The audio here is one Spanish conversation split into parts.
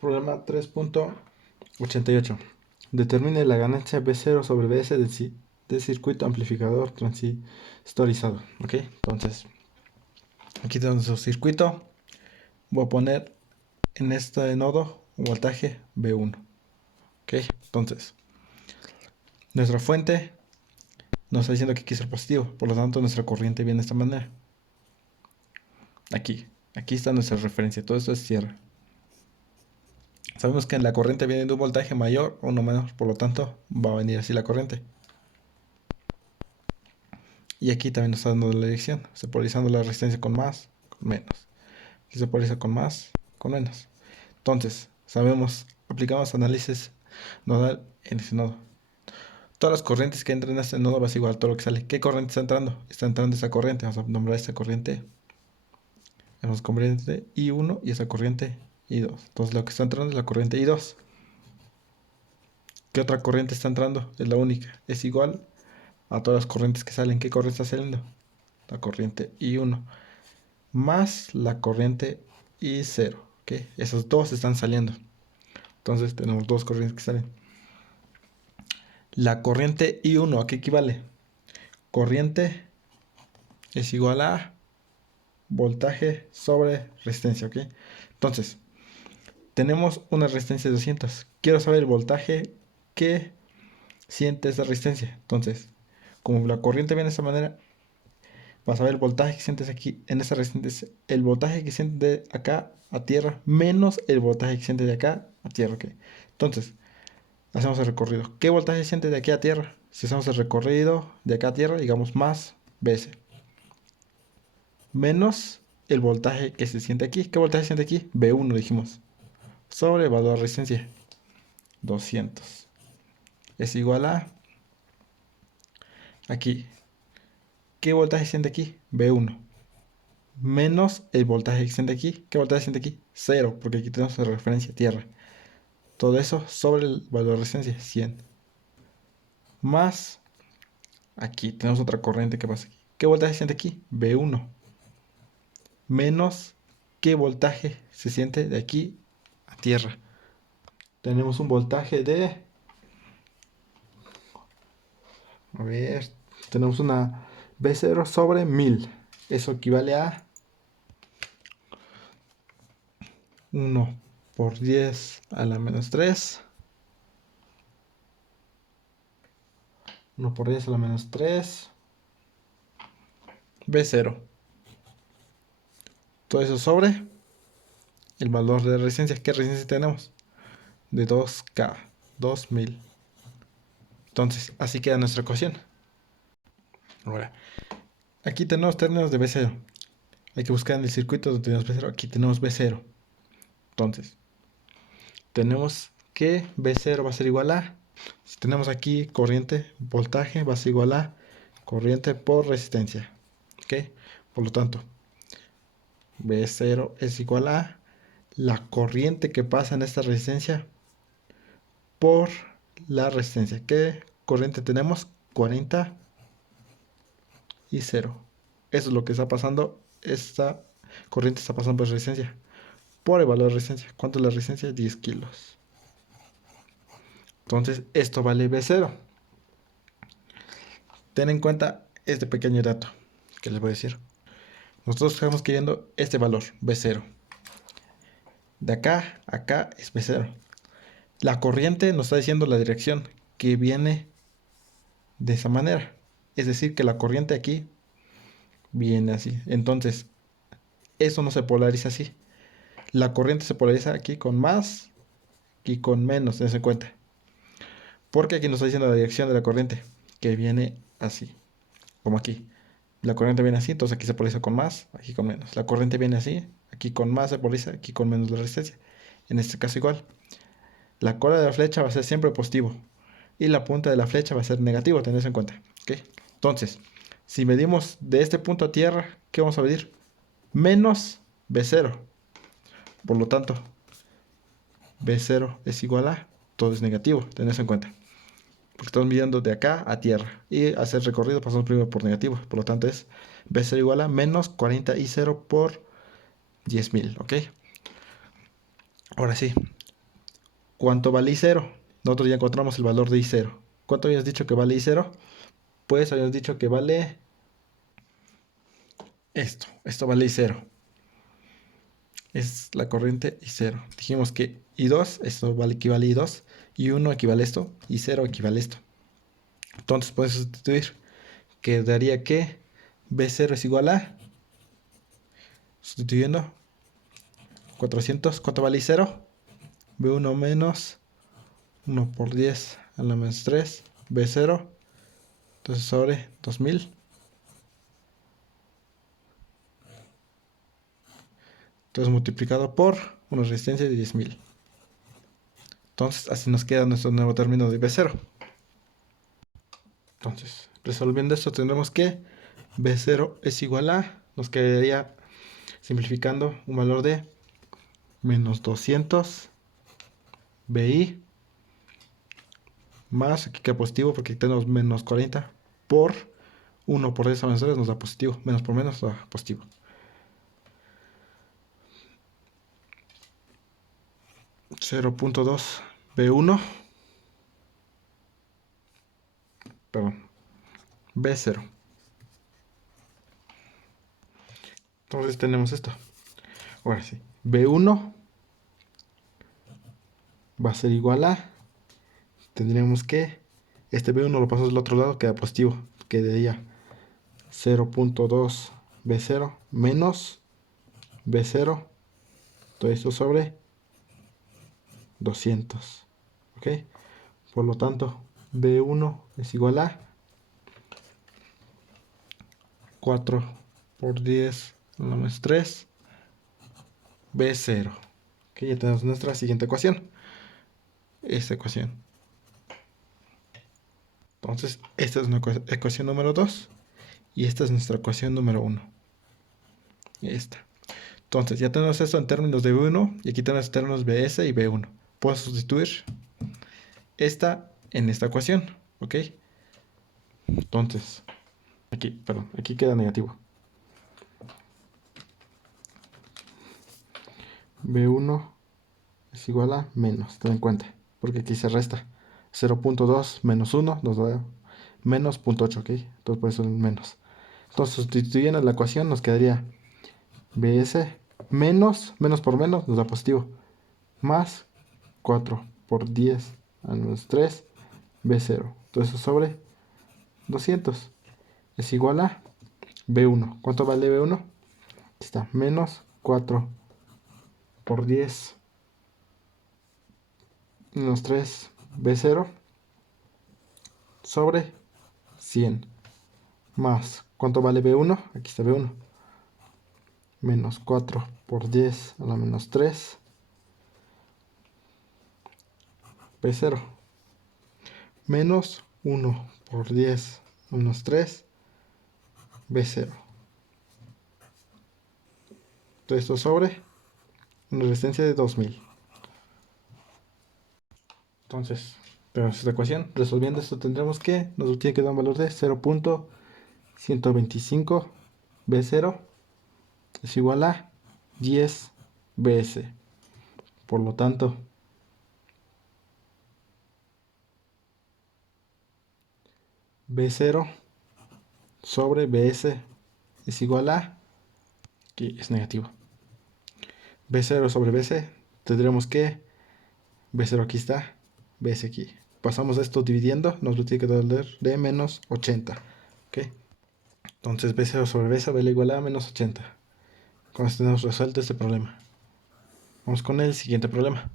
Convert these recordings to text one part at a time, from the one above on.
Problema 3.88. Determine la ganancia B0 sobre BS del circuito amplificador transistorizado. ¿Ok? Entonces, aquí tenemos nuestro circuito. Voy a poner en este nodo un voltaje B1. ¿Ok? Entonces, nuestra fuente nos está diciendo que aquí es el positivo. Por lo tanto, nuestra corriente viene de esta manera. Aquí está nuestra referencia. Todo esto es tierra. Sabemos que la corriente viene de un voltaje mayor o uno menor, por lo tanto va a venir así la corriente. Y aquí también nos está dando la dirección, se polarizando la resistencia con más, con menos. Aquí se polariza con más, con menos. Entonces, aplicamos análisis nodal en ese nodo. Todas las corrientes que entran en este nodo va a ser igual a todo lo que sale. ¿Qué corriente está entrando? Está entrando esta corriente, vamos a nombrar esta corriente. Tenemos corriente I1 y esta corriente I2. Entonces lo que está entrando es la corriente I2. ¿Qué otra corriente está entrando? Es la única. Es igual a todas las corrientes que salen. ¿Qué corriente está saliendo? La corriente I1 más la corriente I0. ¿Ok? Esos dos están saliendo. Entonces tenemos dos corrientes que salen. La corriente I1, ¿a qué equivale? Corriente es igual a voltaje sobre resistencia. ¿Ok? Entonces, tenemos una resistencia de 200. Quiero saber el voltaje que siente esa resistencia. Entonces, como la corriente viene de esta manera, vas a ver el voltaje que sientes aquí en esta resistencia. El voltaje que sientes de acá a tierra menos el voltaje que sientes de acá a tierra. ¿Ok? Entonces, hacemos el recorrido. ¿Qué voltaje sientes de aquí a tierra? Si hacemos el recorrido de acá a tierra, digamos más veces. Menos el voltaje que se siente aquí. ¿Qué voltaje se siente aquí? B1 dijimos. Sobre el valor de resistencia. 200. Es igual a... Aquí. ¿Qué voltaje se siente aquí? B1. Menos el voltaje que siente aquí. ¿Qué voltaje se siente aquí? 0, porque aquí tenemos la referencia tierra. Todo eso sobre el valor de resistencia, 100. Más, aquí tenemos otra corriente que pasa aquí. ¿Qué voltaje se siente aquí? B1. Menos, ¿qué voltaje se siente de aquí a tierra? Tenemos un voltaje de... A ver, tenemos una B0 sobre 1000. Eso equivale a 1 por 10 a la menos 3. 1 por 10 a la menos 3. B0. Todo eso sobre el valor de resistencia. ¿Qué resistencia tenemos? De 2K. 2000. Entonces, así queda nuestra ecuación. Ahora, aquí tenemos términos de B0. Hay que buscar en el circuito donde tenemos B0. Aquí tenemos B0. Entonces, tenemos que B0 va a ser igual a... Si tenemos aquí corriente, voltaje, va a ser igual a corriente por resistencia. ¿Ok? Por lo tanto, B0 es igual a la corriente que pasa en esta resistencia por la resistencia. ¿Qué corriente tenemos? 40 y 0. Eso es lo que está pasando. Esta corriente está pasando por resistencia. Por el valor de resistencia. ¿Cuánto es la resistencia? 10 kilos. Entonces, esto vale B0. Ten en cuenta este pequeño dato que les voy a decir. Nosotros estamos queriendo este valor, B0. De acá a acá es B0. La corriente nos está diciendo la dirección que viene de esa manera. Es decir, que la corriente aquí viene así. Entonces, eso no se polariza así. La corriente se polariza aquí con más y con menos, tense en cuenta. Porque aquí nos está diciendo la dirección de la corriente, que viene así, como aquí. La corriente viene así, entonces aquí se polariza con más, aquí con menos. La corriente viene así, aquí con más se polariza, aquí con menos la resistencia. En este caso igual. La cola de la flecha va a ser siempre positivo. Y la punta de la flecha va a ser negativo, tenés en cuenta. ¿Okay? Entonces, si medimos de este punto a tierra, ¿qué vamos a medir? Menos B0. Por lo tanto, B0 es igual a, todo es negativo, tenés en cuenta. Porque estamos midiendo de acá a tierra. Y hacer recorrido pasamos primero por negativo. Por lo tanto es B0 igual a menos 40 y 0 por 10.000. ¿Ok? Ahora sí. ¿cuánto vale I0? Nosotros ya encontramos el valor de I0. ¿Cuánto habías dicho que vale I0? Pues habías dicho que vale esto. Esto vale I0. Es la corriente I0. Dijimos que I2, esto vale, equivale a I2. I1 equivale a esto. I0 equivale a esto. Entonces puedes sustituir. Quedaría que B0 es igual a, sustituyendo, 400. ¿Cuánto vale I0? B1 menos 1 por 10 a la menos 3. B0. Entonces sobre 2000. Entonces multiplicado por una resistencia de 10.000. Entonces así nos queda nuestro nuevo término de B0. Entonces, resolviendo esto tendremos que B0 es igual a, nos quedaría simplificando un valor de menos 200 BI más, aquí queda positivo porque aquí tenemos menos 40 por 1 por 10 a menos 3 nos da positivo, menos por menos nos da positivo. 0.2 B1, perdón, B0. Entonces tenemos esto. Ahora sí, B1 va a ser igual a, tendremos que, este B1 lo pasamos del otro lado, queda positivo, quedaría 0.2 B0 menos B0, todo esto sobre 200, ¿ok? Por lo tanto, B1 es igual a 4 por 10 a la menos 3 B0. Ok, ya tenemos nuestra siguiente ecuación. Esta ecuación. Entonces, esta es nuestra ecuación número 2 y esta es nuestra ecuación número 1. Esta. Entonces, ya tenemos esto en términos de B1 y aquí tenemos términos BS y B1. Puedo sustituir esta en esta ecuación, ¿ok? Entonces, aquí, perdón, aquí queda negativo. B1 es igual a menos, ten en cuenta, porque aquí se resta. 0.2 menos 1 nos da menos 0.8, ¿ok? Entonces por eso es menos. Entonces sustituyendo la ecuación nos quedaría BS menos por menos nos da positivo, más 4 por 10 a menos 3 B0. Entonces eso sobre 200 es igual a B1. ¿Cuánto vale B1? Aquí está, menos 4 por 10 menos 3 B0 sobre 100 más, ¿cuánto vale B1? Aquí está B1. Menos 4 por 10 a la menos 3 B0. Menos 1 por 10 menos 3 B0. Todo esto sobre una resistencia de 2000. Entonces, tenemos esta ecuación. Resolviendo esto tendremos que nos tiene que dar un valor de 0.125 B0 es igual a 10 BS. Por lo tanto, B0 sobre BS es igual a, aquí es negativo, B0 sobre BS, tendremos que B0 aquí está, BS aquí. Pasamos esto dividiendo, nos lo tiene que dar de menos 80. ¿Ok? Entonces B0 sobre BS vale igual a menos 80. Con esto tenemos resuelto este problema. Vamos con el siguiente problema.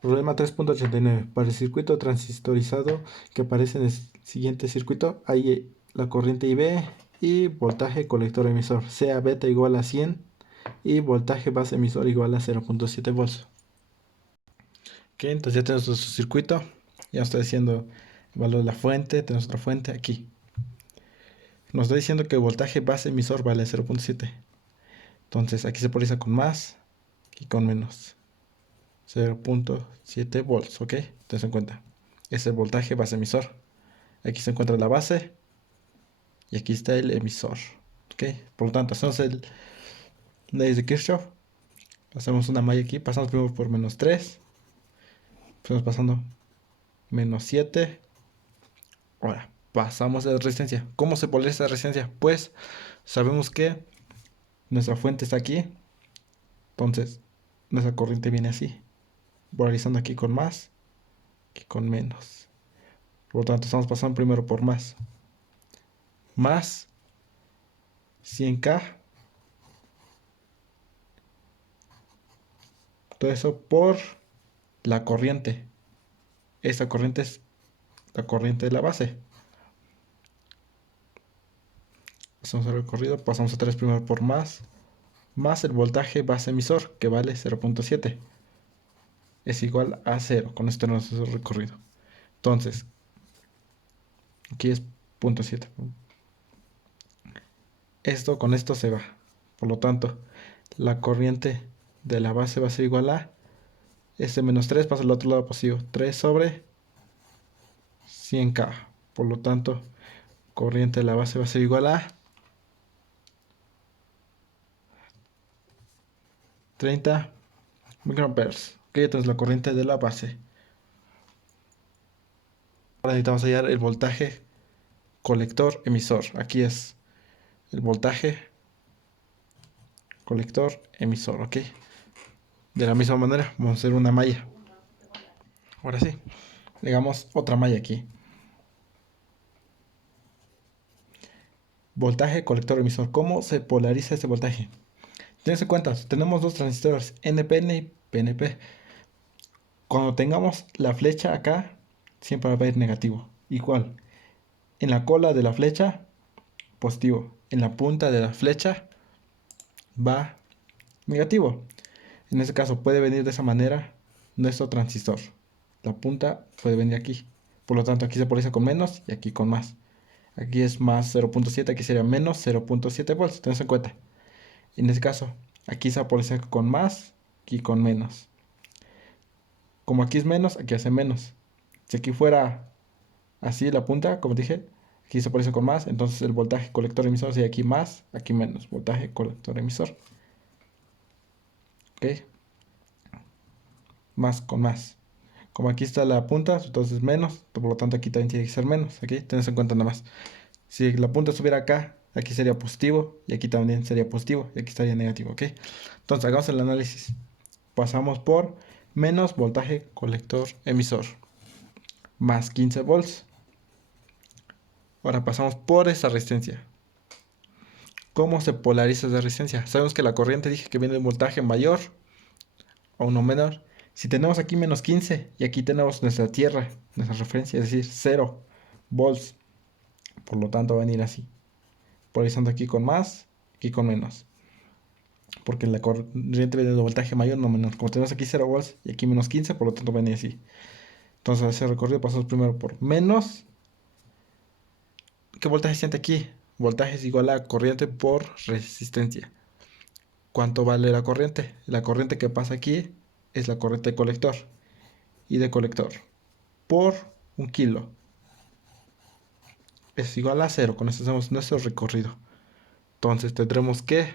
Problema 3.89. Para el circuito transistorizado que aparece en el siguiente circuito, hay la corriente IB y voltaje colector emisor, sea beta igual a 100 y voltaje base emisor igual a 0.7 volts. Ok, entonces ya tenemos nuestro circuito. Ya está diciendo el valor de la fuente, tenemos otra fuente aquí. Nos está diciendo que el voltaje base emisor vale 0.7. Entonces aquí se polariza con más y con menos. 0.7 volts, ¿ok? Entonces en cuenta. Es el voltaje base emisor. Aquí se encuentra la base y aquí está el emisor, ¿ok? Por lo tanto, hacemos el ley de Kirchhoff. Hacemos una malla aquí, pasamos primero por -3. Estamos pasando -7. Ahora, pasamos a la resistencia. ¿Cómo se polariza la resistencia? Pues sabemos que nuestra fuente está aquí. Entonces, nuestra corriente viene así. Polarizando aquí con más, aquí con menos. Por lo tanto, estamos pasando primero por más. Más 100K. Todo eso por la corriente. Esta corriente es la corriente de la base. Hacemos el recorrido, pasamos otra vez primero por más el voltaje base emisor, que vale 0.7. Es igual a 0. Con esto nos hace el recorrido. Entonces, aquí es 0.7. Esto con esto se va. Por lo tanto, la corriente de la base va a ser igual a este -3 pasa al otro lado positivo. 3 sobre 100K. Por lo tanto, corriente de la base va a ser igual a 30 microamperes. Ok, entonces la corriente de la base. Ahora necesitamos hallar el voltaje colector emisor. Aquí es el voltaje colector emisor, ok. De la misma manera, vamos a hacer una malla. Ahora sí, legamos otra malla aquí. Voltaje colector emisor. ¿Cómo se polariza este voltaje? Tense en cuenta, tenemos dos transistores, NPN y PNP. Cuando tengamos la flecha acá, siempre va a ir negativo. Igual, en la cola de la flecha, positivo. En la punta de la flecha, va negativo. En este caso puede venir de esa manera nuestro transistor. La punta puede venir aquí. Por lo tanto, aquí se polariza con menos y aquí con más. Aquí es más 0.7, aquí sería menos 0.7 volts. Tenés en cuenta. En este caso, aquí se polariza con más, aquí con menos. Como aquí es menos, aquí hace menos. Si aquí fuera así la punta, como dije, aquí se polariza con más, entonces el voltaje colector emisor sería aquí más, aquí menos. Voltaje colector emisor. ¿Ok? Más con más. Como aquí está la punta, entonces menos, por lo tanto aquí también tiene que ser menos. Aquí tenés en cuenta nada más. Si la punta estuviera acá, aquí sería positivo y aquí también sería positivo y aquí estaría negativo, ¿ok? Entonces hagamos el análisis. Pasamos por menos voltaje colector emisor más 15 volts. Ahora pasamos por esta resistencia. ¿Cómo se polariza esa resistencia? Sabemos que la corriente dije que viene de un voltaje mayor o uno menor. Si tenemos aquí menos 15 y aquí tenemos nuestra tierra, nuestra referencia, es decir, 0 volts, por lo tanto va a venir así, polarizando aquí con más, aquí con menos, porque la corriente viene de voltaje mayor, no menor. Como tenemos aquí 0 volts y aquí menos 15, por lo tanto va a venir así. Entonces, ese recorrido pasamos primero por menos. ¿Qué voltaje siente aquí? Voltaje es igual a corriente por resistencia. ¿Cuánto vale la corriente? La corriente que pasa aquí es la corriente de colector y de colector por 1 kilo es igual a 0. Con esto hacemos nuestro recorrido. Entonces tendremos que,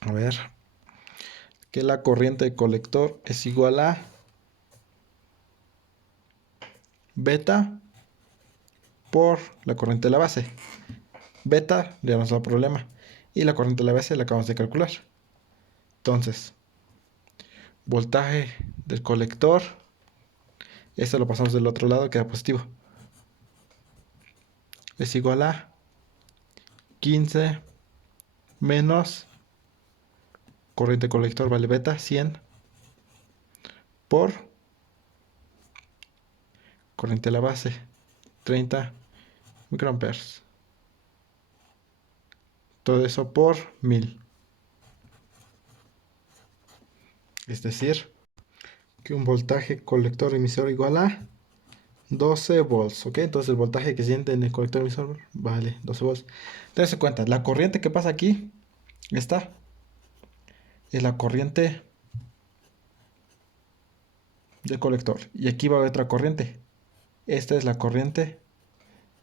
a ver, que la corriente de colector es igual a beta por la corriente de la base. Beta ya nos da problema y la corriente de la base la acabamos de calcular. Entonces, voltaje del colector, esto lo pasamos del otro lado, queda positivo. Es igual a 15 menos corriente colector vale beta 100 por corriente de la base 30 microamperes. Todo eso por 1000. Es decir, que un voltaje colector emisor igual a 12 volts. ¿Ok? Entonces el voltaje que siente en el colector emisor vale 12 volts. Entonces se cuenta, la corriente que pasa aquí, esta, es la corriente del colector. Y aquí va a haber otra corriente. Esta es la corriente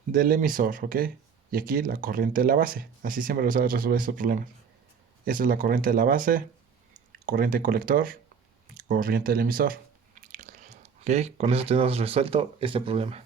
del emisor, ¿ok? y aquí la corriente de la base. Así siempre vas a resolver estos problemas. Esta es la corriente de la base, corriente colector, corriente del emisor. Ok, con eso tenemos resuelto este problema.